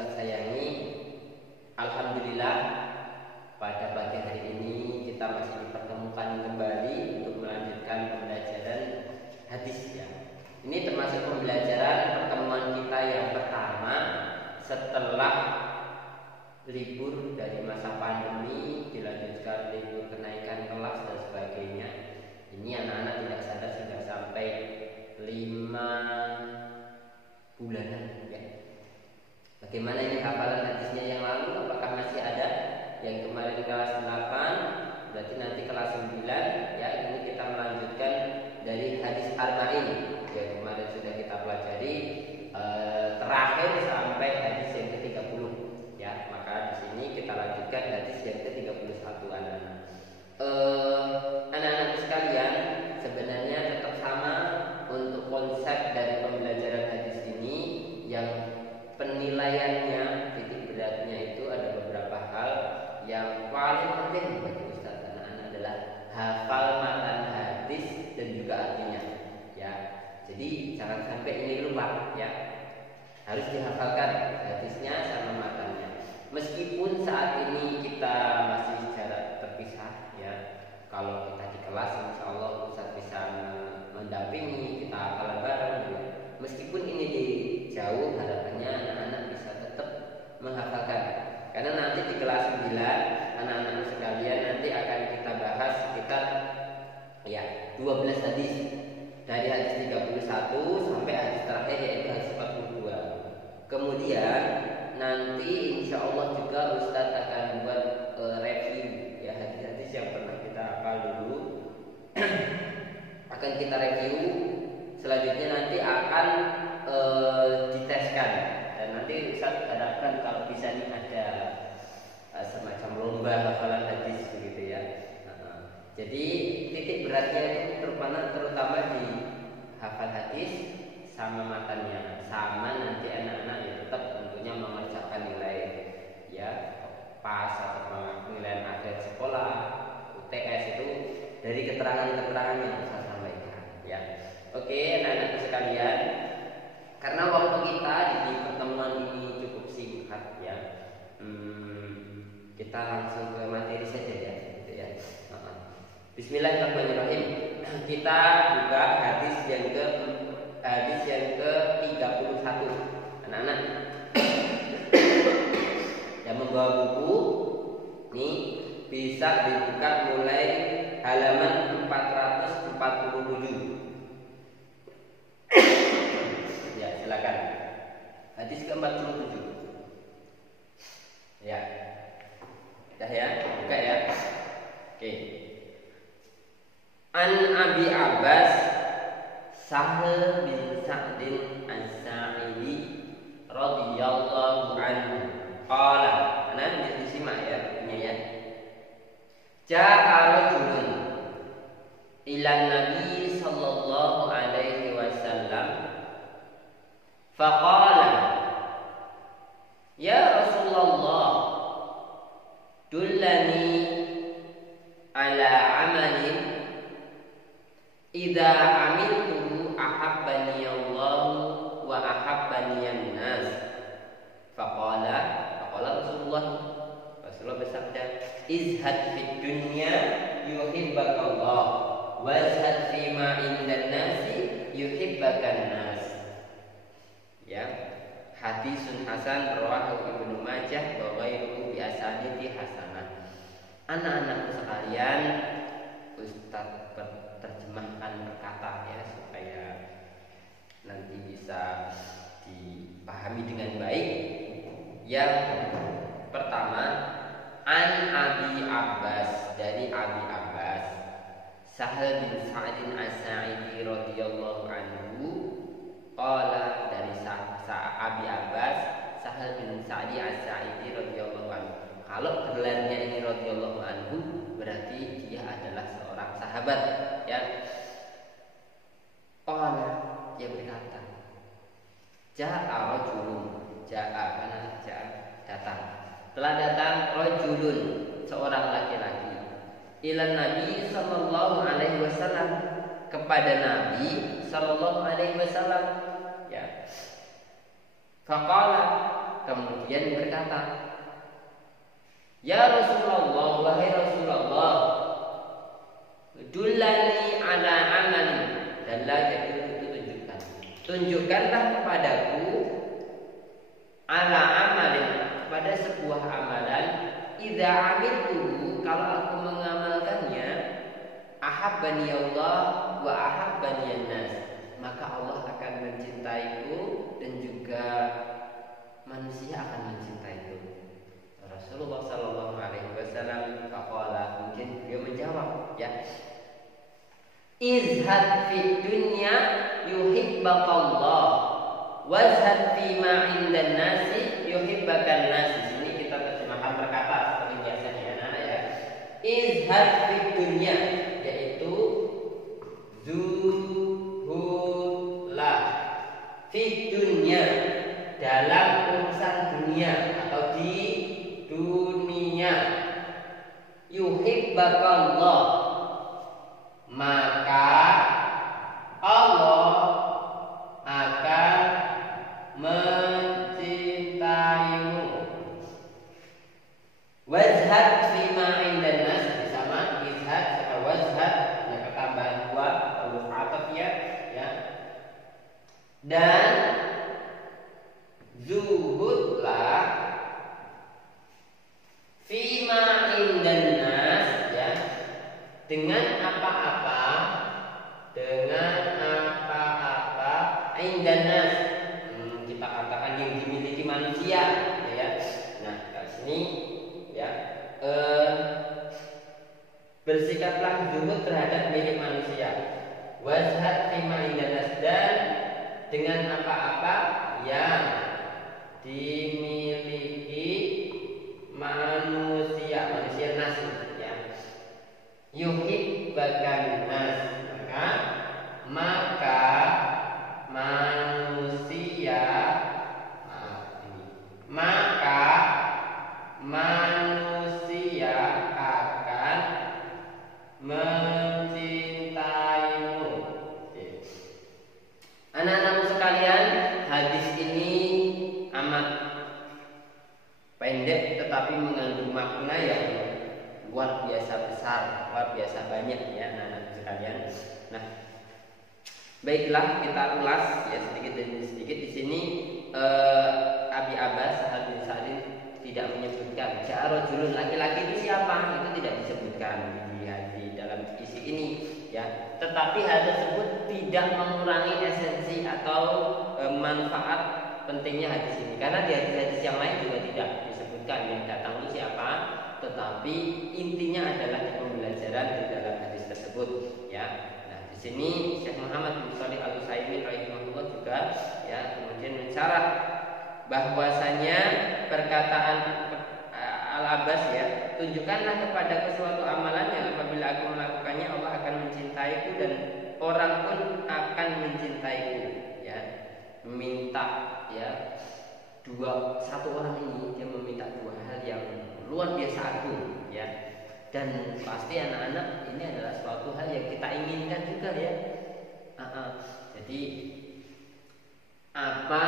Ustaz sayangi, alhamdulillah pada pagi hari ini kita masih dipertemukan kembali untuk melanjutkan pembelajaran hadis ya. Ini termasuk pembelajaran pertemuan kita yang pertama setelah libur dari masa pandemi, dilanjutkan libur kenaikan kelas dan sebagainya. Ini anak-anak tidak sadar sudah sampai 5 bulanan ya. Bagaimana ini hafalan hadisnya yang lalu? Apakah masih ada? Yang kemarin kelas 8, berarti nanti kelas 9 ya. Ini kita melanjutkan dari hadis arba'in yang kemarin sudah kita pelajari terakhir sampai hadis yang ke-30 ya. Maka di sini kita lanjutkan hadis yang ke-31 anak-anak. Anak-anak sekalian, sebenarnya tetap sama untuk konsep dari pembelajaran hadis ini, yang penilaiannya, titik beratnya itu ada beberapa hal yang paling penting bagi Ustaz anak-anak adalah hafal matan hadis dan juga artinya ya. Jadi jangan sampai ini lupa ya. Harus dihafalkan hadisnya sama matannya. Meskipun saat ini kita masih jarak terpisah ya. Kalau kita di kelas insya Allah Ustaz bisa mendampingi, kita hafalan bareng ya. Meskipun ini di jauh, harapannya anak-anak bisa tetap menghafalkan. Karena nanti di kelas 9 anak-anak sekalian nanti akan kita bahas sekitar ya 12 hadis. Dari hadis 31 sampai hadis terakhir yaitu hadis 42. Kemudian nanti insya Allah juga Ustadz akan buat review ya hadis-hadis yang pernah kita hafal dulu. Akan kita review. Selanjutnya nanti akan diteskan, dan nanti Ustaz harapkan kalau bisa nih ada semacam lomba hafalan hadis begitu ya. Jadi titik beratnya itu terutama di hafal hadis sama matannya, sama nanti anak-anak ya tetap tentunya mengerjakan nilai ya pas atau penilaian akhir sekolah UTS itu dari keterangan-keterangan yang saya sampaikan ya. Oke, anak-anak sekalian, karena waktu kita di pertemuan ini cukup singkat ya, kita langsung ke materi saja ya, gitu ya. Bismillahirrahmanirrahim. Kita buka hadis yang ke-31, anak-anak. Yang membawa buku, nih bisa dibuka mulai halaman 447. Ya, silakan. Hadis ke-47. Ya. Dah ya, buka ya. Oke. An Abi Abbas Sahl bin Sa'din As-Sa'idi radhiyallahu anhu qala. Nah, disimak ya, ini ya. Ja'a rajulun ila Nabi sallallahu alaihi wasallam faqala ya Rasulullah dullani ala amalin idza amiltuhu ahabbani Allah wa ahabbani an-nas. Faqala Rasulullah bersabda, izhad fid dunya yuhibbaka Allah wazhad fima indan nasi yuhibbakan nas. Ya, hadisun hasan rawahu Ibnu Majah wa ghairuhu bi asanidi hasanah. Anak-anak sekalian, Ustaz terjemahkan perkata ya supaya nanti bisa dipahami dengan baik. Yang pertama, an Abi Abbas, dari Abi Abbas Sahl bin Sa'din As-Sa'idi radhiyallahu anhu qala, dari Abi Abbas Sahl bin Sa'di As-Sa'idi radhiyallahu anhu. Kalau gelarnya ini radhiyallahu anhu berarti dia adalah seorang sahabat ya. Qala, dia berkata, ja'a rajulun, ja'a karena ja'a datang, telah datang rajulun, seorang laki-laki, ila Nabi sallallahu alaihi wasallam, kepada Nabi sallallahu alaihi wasallam ya. Faqala, kemudian berkata, "Ya Rasulullah, wahai Rasulullah, dullani ala amali." Dalla yaitu tunjukkan. Tunjukkanlah kepadaku ala amalin, pada sebuah amalan, idza amiltuhu, kalau aku mengamalkannya, ahabbani Allah wa ahabbani nas, maka Allah akan mencintaiku dan juga manusia akan mencintaiku. Rasulullah sallallahu alaihi wasallam faqala, mungkin beliau menjawab, ya, izhad fid dunya yuhibbakallah, wazhad fima indan nasi yuhibbakan nas. Di sini kita terjemahkan perkata seperti biasanya, anak-anak, ya. Izhad fid dunya, yaitu zuhudlah fid dunya, dalam urusan dunia atau di dunia. Yuhibbakallah, maka Allah akan mencintaimu. Wazhad fima indan nas, sama izhad atau wazhad, ada ketambahan dua huruf ataf, ya. Dan zuhudlah fima indan nas, ya, dengan apa-apa, indan nas, kita katakan yang dimiliki manusia, ya. Nah, di sini, ya, bersikaplah zuhud terhadap milik manusia. Wazhad fima indan nas, dan dengan apa-apa yang dimiliki manusia nas, ya. Yuhibbakan nas, maka manusia akan mencintaimu. Anak-anakku sekalian, hadis ini amat pendek tetapi mengandung makna yang luar biasa besar, luar biasa banyak, ya, anak-anak sekalian. Nah, baiklah, kita ulas, ya, sedikit demi sedikit. Di sini Abi Abbas Sahal bin Sa'din tidak menyebutkan ja'arojulun, laki-laki itu siapa, itu tidak disebutkan di dalam isi ini, ya. Tetapi hal tersebut tidak mengurangi esensi atau manfaat pentingnya hadis ini, karena di hadis-hadis yang lain juga tidak disebutkan yang datang itu siapa, tetapi intinya adalah pembelajaran di dalam hadis tersebut, ya. Nah, di sini Syekh Muhammad bin Shalih Al-Utsaimin rahimahullah juga, ya, kemudian mencarat bahwasanya perkataan Al-Abbas, ya, tunjukkanlah kepadaku suatu amalan yang apabila aku melakukannya Allah akan mencintaiku dan orang pun akan mencintaiku, ya. Meminta, ya, satu orang ini dia meminta dua hal yang luar biasa agung, ya. Dan pasti anak-anak ini adalah suatu hal yang kita inginkan juga, ya. Jadi apa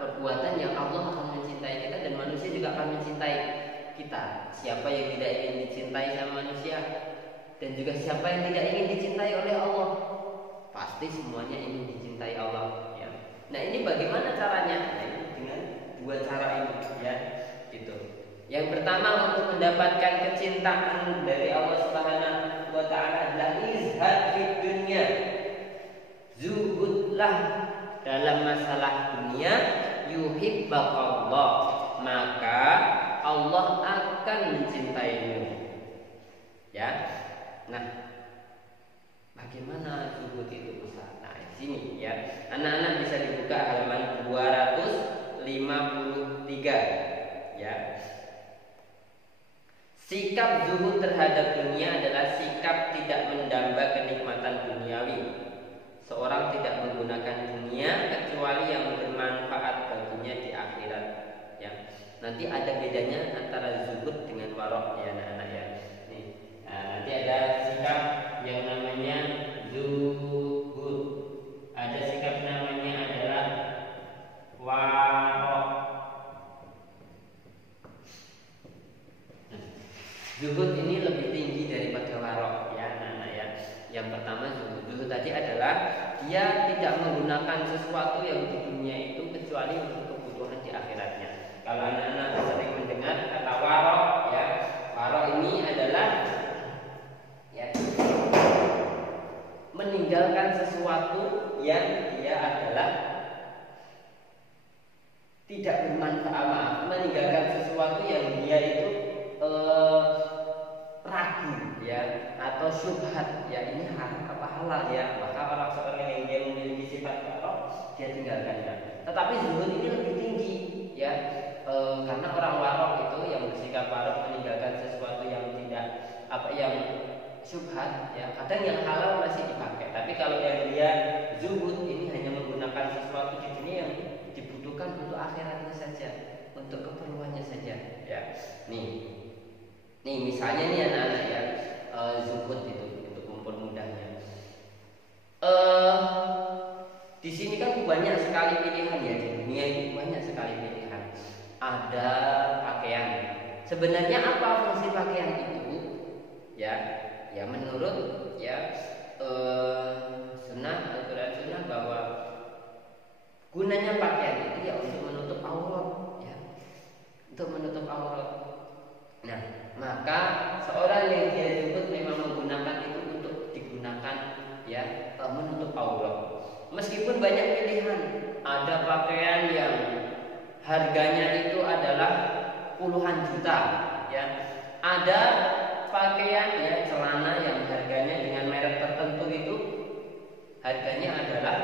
perbuatan yang Allah akan mencintai kita dan manusia juga akan mencintai kita. Siapa yang tidak ingin dicintai sama manusia, dan juga siapa yang tidak ingin dicintai oleh Allah? Pasti semuanya ingin dicintai Allah, ya. Nah, ini bagaimana caranya? Nah, ini dengan dua cara ini, ya, gitu. Yang pertama, untuk mendapatkan kecintaan dari Allah Subhanahu wa taala adalah izhad fid dunya. Zuhudlah dalam masalah dunia, yuhibbakallah, maka Allah akan mencintaimu, ya. Nah, bagaimana zuhud itu bisa? Nah, di sini, ya, anak-anak bisa dibuka halaman 253, ya. Sikap zuhud terhadap dunia adalah sikap tidak mendamba kenikmatan duniawi. Seorang tidak menggunakan dunia kecuali yang bermanfaat baginya di akhirat, ya. Nanti ada bedanya antara zuhud dengan warok, ya, anak-anak, ya. Nih, nanti ada sikap yang namanya zuhud, ada sikap namanya adalah warok. Zuhud ini lebih tinggi daripada warok ya anak-anak ya. Yang pertama zuhud tadi adalah dia tidak menggunakan sesuatu yang di dunia itu kecuali untuk kebutuhan di akhiratnya. Kalau anak-anak sering mendengar kata warok ya, warok ini adalah ya meninggalkan sesuatu yang dia adalah tidak bermanfaat, meninggalkan sesuatu yang dia itu ragu ya atau syubhat ya, ini haram apa halal ya, maka seorang yang dia memiliki sifat warok dia tinggalkannya. Tetapi zuhud ini lebih tinggi ya, karena orang warok itu yang bersikap warok meninggalkan sesuatu yang tidak yang syubhat ya, kadang yang halal masih dipakai, tapi kalau yang dia zuhud ini hanya menggunakan sesuatu di dunia yang dibutuhkan untuk akhiratnya saja, untuk keperluannya saja ya. Nih misalnya nih anak-anak ya, zuhud itu untuk mempermudahnya. Di sini kan banyak sekali pilihan ya, di dunia ini banyak sekali pilihan. Ada pakaian. Sebenarnya apa fungsi pakaian itu? Ya menurut ya sunnah Al-Quran sunnah bahwa gunanya pakaian itu ya untuk menutup aurat ya, untuk menutup aurat. Nah, maka seorang yang dia zuhud memang menggunakan itu untuk digunakan ya menutup aurat. Meskipun banyak pilihan, ada pakaian yang harganya itu adalah puluhan juta ya. Ada pakaian ya celana yang harganya dengan merek tertentu itu harganya adalah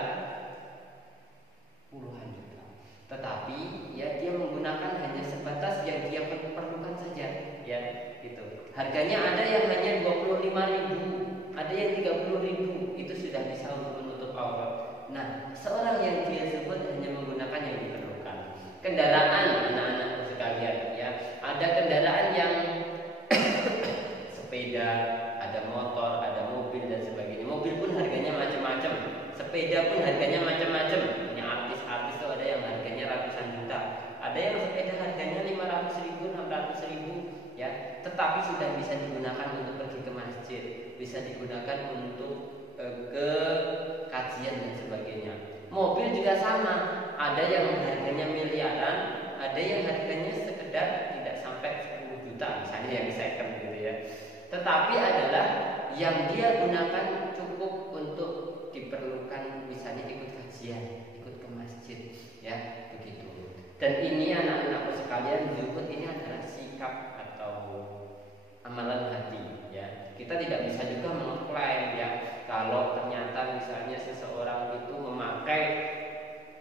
puluhan juta. Tetapi ya dia menggunakan hanya sebatas yang dia perlukan saja ya gitu. Harganya ada yang hanya 25.000, ada yang 30.000, itu sudah bisa untuk menutup aurat. Nah, seorang yang dia zuhud hanya menggunakan yang diperlukan. Kendaraan anak-anak sekalian ya, ada kendaraan yang sepeda, ada motor, ada mobil dan sebagainya. Mobil pun harganya macam-macam, sepeda pun harganya macam-macam. Punya artis-artis itu ada yang harganya ratusan juta, ada yang sepeda harganya 500.000, 600.000 ya. Tetapi sudah bisa digunakan untuk pergi ke masjid, bisa digunakan untuk ke kajian dan sebagainya. Mobil juga sama, ada yang harganya miliaran, ada yang harganya sekedar tidak sampai 10 juta misalnya yang second gitu ya. Tetapi adalah yang dia gunakan cukup untuk diperlukan, misalnya ikut kajian, ikut ke masjid ya begitu. Dan ini anak-anakku sekalian, zuhud ini adalah sikap atau amalan hati ya. Kita tidak bisa juga mengklaim ya, kalau ternyata misalnya seseorang itu memakai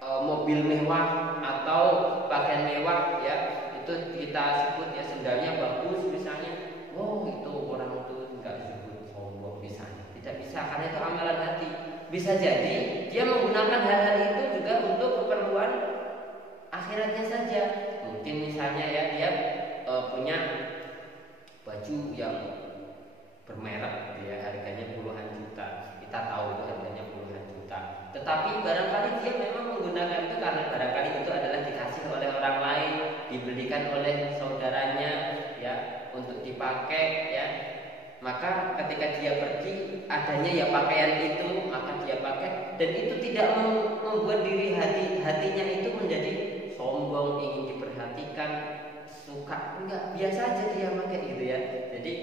mobil mewah atau pakaian mewah ya, itu kita sebut ya sendalnya bagus misalnya, oh itu orang itu enggak zuhud, sombong misalnya. Tidak bisa, karena itu amalan hati. Bisa jadi dia menggunakan hal-hal itu juga untuk keperluan akhiratnya saja. Mungkin misalnya ya dia punya baju yang bermerek ya, harganya puluhan juta. Kita tahu itu harganya puluhan juta. Tetapi barangkali dia memang menggunakan itu karena barangkali itu adalah dikasih oleh orang lain, dibelikan oleh saudaranya ya untuk dipakai ya. Maka ketika dia pergi adanya ya pakaian itu, maka dia pakai, dan itu tidak membuat diri hatinya itu menjadi sombong, ingin diperhatikan, suka, enggak, biasa aja dia pakai gitu ya. Jadi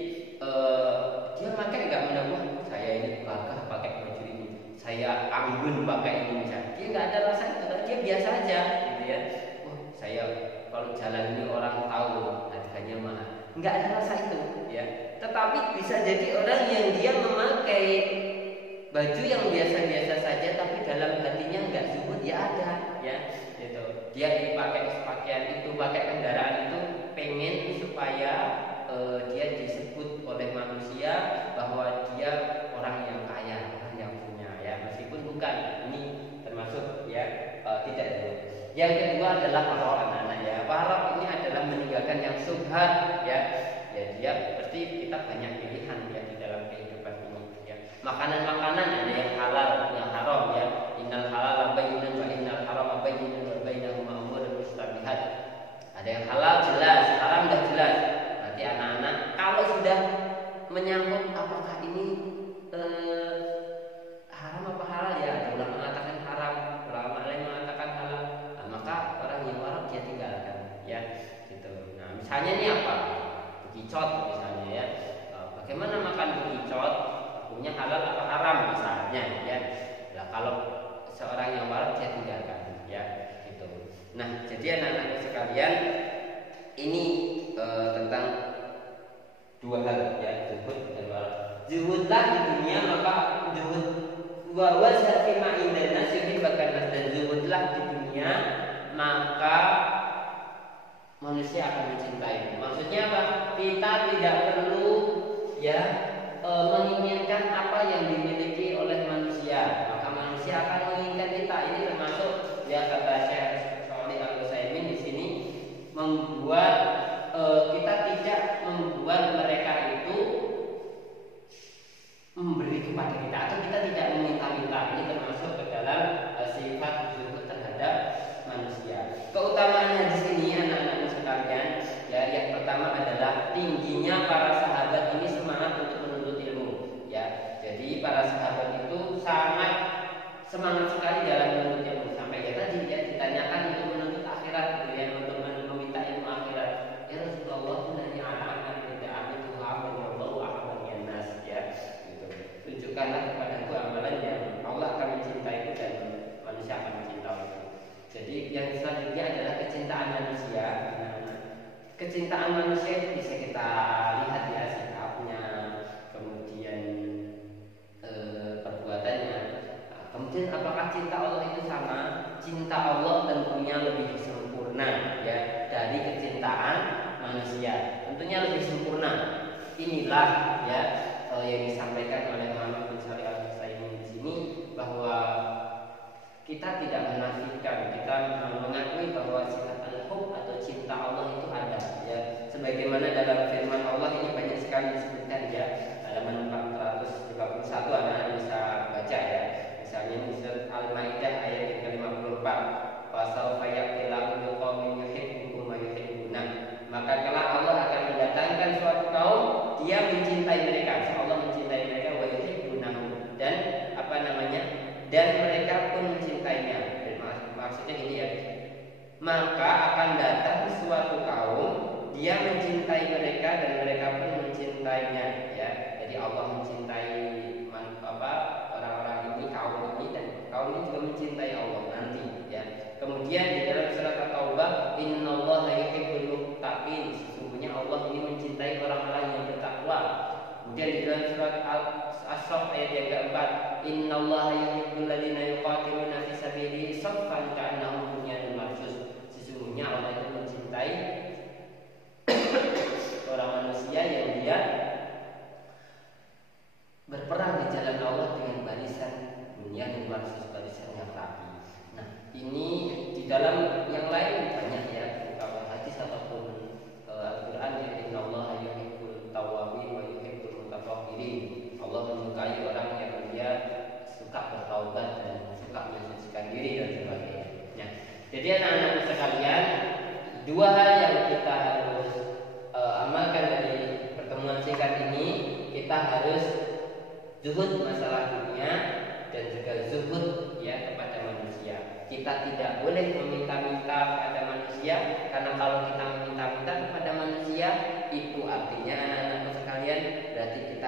dia pakai enggak menambah saya ini bangga pakai baju ini, saya anggun pakai ini misalnya. Dia enggak ada rasa itu, dia biasa aja gitu ya. Wah, saya kalau jalan ini orang tahu harganya mahal. Enggak ada rasa itu ya. Tetapi bisa jadi orang yang dia memakai baju yang biasa-biasa saja tapi dalam hatinya enggak zuhud, ya ada ya gitu. Dia pakai pakaian itu, pakai kendaraan itu pengen supaya dia disebut oleh manusia bahwa dia orang yang kaya, orang yang punya ya, meskipun bukan. Ini termasuk ya tidak itu. Yang kedua adalah warok anak-anak ya. Warok ini adalah meninggalkan yang syubhat ya. Ya dia berarti kita banyak pilihan ya di dalam kehidupan ini ya. Makanan-makanan ada yang halal, yang haram ya. Innal halal bayyinun wa innal haram bayyinun wa bainahuma umurun mustabihat. Ada yang halal jelas, haram dah jelas. Berarti anak-anak kalau sudah menyangkut apakah ini haram apa halal ya. Ada ulama mengatakan haram, ulama lain mengatakan halal. Nah, maka orang yang warak dia tinggalkan ya gitu. Nah misalnya ini apa? Bekicot misalnya ya. Bagaimana makan bekicot? Hukumnya halal apa haram misalnya ya. Nah kalau seorang yang warak dia tinggalkan ya gitu. Nah jadi anak-anak sekalian ini tentang dua hal ya, zuhud dan warak. Zuhudlah di dunia maka zuhud wa wazati ma indana bahkan dan zuhudlah di dunia maka manusia akan mencintai. Maksudnya apa? Kita tidak perlu ya menginginkan apa yang dimiliki oleh manusia, maka manusia akan menginginkan kita. Ini termasuk ya kata Syekh Shalih Al-Utsaimin di sini membuat kita tidak membuat mereka itu memberi kepada kita atau kita tidak meminta-minta. Ini termasuk ke dalam sifat zuhud terhadap manusia. Keutamaannya di sini anak-anak sekalian ya, yang pertama adalah tingginya para sahabat ini semangat untuk menuntut ilmu ya. Jadi para sahabat itu sangat semangat sekali dalam menuntut ilmu sampai ya tadi ya ditanyakan untuk menuntut akhirat gitu ya, untuk meminta ilmu akhirat. Ya Rasulullah nanya anak-anak tidak itu apa Allah ahaban nas ya gitu. Tunjukkanlah kepadaku amalan yang Allah akan mencintaiku dan manusia akan mencintaiku. Jadi yang selanjutnya adalah kecintaan manusia. Kecintaan manusia itu bisa kita lihat ya sikapnya, kemudian perbuatannya. Kemudian apakah cinta Allah itu sama? Cinta Allah tentunya lebih sempurna ya dari kecintaan manusia. Tentunya lebih sempurna. Inilah ya yang disampaikan oleh Muhammad bin Shalih Al-Utsaimin di sini, bahwa kita tidak menafikan, kita mengakui bahwa sifat al-hub atau cinta Allah itu ada ya. Sebagaimana dalam firman Allah ini banyak sekali disebutkan ya. Halaman 451 anak-anak bisa baca ya. Misalnya surat Al-Maidah ayat yang ke-54. Fasawfa ya'tillahu biqaumin yuhibbuhum wa yuhibbuna. Maka kelak Allah akan mendatangkan suatu kaum, dia mencintai mereka, Allah mencintai mereka wa yuhibbuna, dan apa namanya? Dan mereka pun mencintainya. Maksudnya ini ya. Maka akan datang suatu kaum, dia mencintai mereka dan mereka pun mencintainya ya. Jadi Allah mencintai orang-orang ini, kaum ini, dan kaum ini juga mencintai Allah nanti ya. Kemudian di dalam surat At-Taubah, innallaha yuhibbul muttaqin, sesungguhnya Allah ini mencintai orang-orang yang bertakwa. Kemudian di dalam surat As-Saff ayat yang keempat, innallaha yuhibbul ladzina yuqatiluna fi sabilihi shaffan ka'annahum bunyanun marsus, sesungguhnya Allah itu mencintai orang manusia yang dia berperang di jalan Allah dengan barisan bunyanun marsus, barisan yang rapi. Nah, ini di dalam yang lain banyak ya, beberapa hadis ataupun Al-Qur'an ya, innallaha yuhibbul tawwabin wa yuhibbul mutatahhirin. Allah menyukai orang yang dia suka bertaubat dan suka mensucikan diri dan sebagainya. Ya. Jadi anak-anak sekalian, dua hal yang kita harus amalkan dari pertemuan singkat ini, kita harus zuhud masalah dunia dan juga zuhud ya kepada manusia. Kita tidak boleh meminta-minta kepada manusia, karena kalau kita meminta-minta kepada manusia itu artinya anak-anak sekalian berarti kita